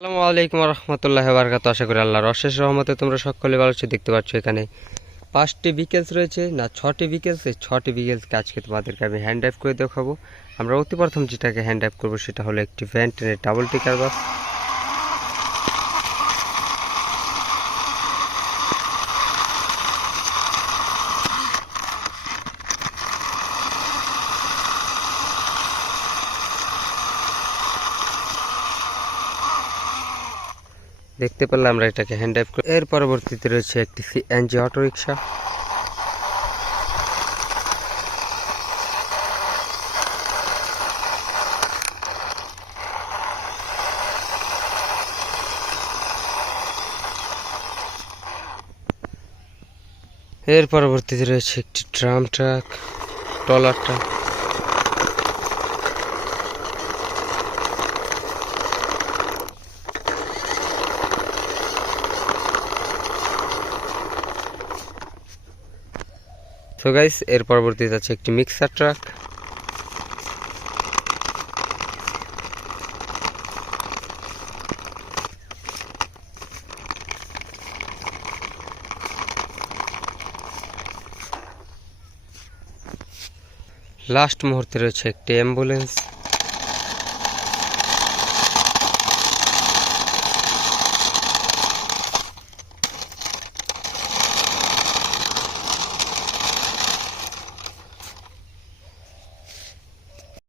আসসালামু আলাইকুম রহমতুল্লাহি ওয়া বারাকাতুহু। আশা করি আল্লাহর অশেষ রহমতে তোমরা সকলে ভালো আছো। দেখতে পাচ্ছ এখানে 5টি ভিকেলস রয়েছে, না 6টি ভিকেলস। এই 6টি ভিকেলসকে আজকে তোমাদেরকে আমি হ্যান্ড ড্রাইভ করে দেখাবো। আমরা অতি প্রথম যেটাকে হ্যান্ড ড্রাইভ করবো সেটা হলো একটি ভ্যান্টেনের ডাবল টিকার বাস। দেখতে পেলাম আমরা এটাকে হ্যান্ড ড্রাইভ করি। এর পরবর্তীতে রয়েছে একটি সিএনজি অটোরিকশা। এর পরবর্তীতে রয়েছে একটি tram truck, trawler truck. So guys, এর পরবর্তীতে আছে একটি মিক্সার ট্রাক। লাস্ট মুহূর্তে রয়েছে একটি অ্যাম্বুলেন্স।